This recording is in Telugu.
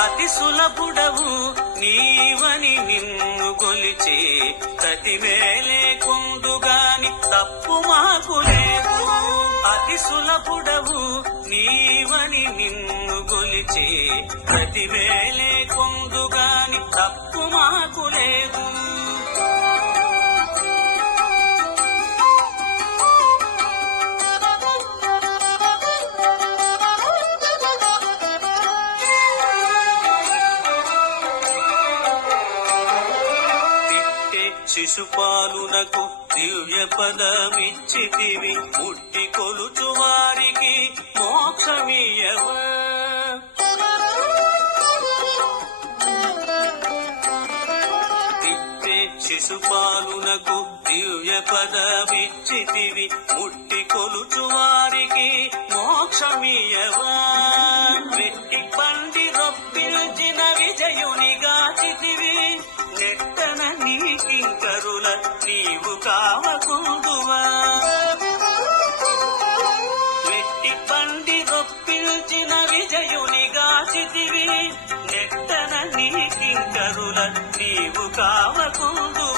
అతి సులభుడవు నీవని నిన్ను గొలిచే ప్రతి వేలే కొందుగాని తప్పు మాకు లేదు. అతి సులభుడవు నీవని నిన్ను గొలిచే ప్రతి వేలే కొందుగాని తప్పు మాకు లేదు. శిశుపాలునకు దివ్య పదమిచ్చితివి, ముట్టి కొలుచు వారికి మోక్షమియ్యవా. శిశుపాలునకు దివ్య పదమిచ్చితివి, ముట్టి కొలుచు వారికి మోక్షమియ్యవా. వెట్టి పండి రొప్పిల్చిన విజయునిగాచితివి, నెట్టన నీకింకరుల నీవు కావకుందువా. వెట్టి పండి రొప్పిల్చిన విజయునిగాచితివి, నెట్టన నీకింకరుల నీవు కావకుందువా.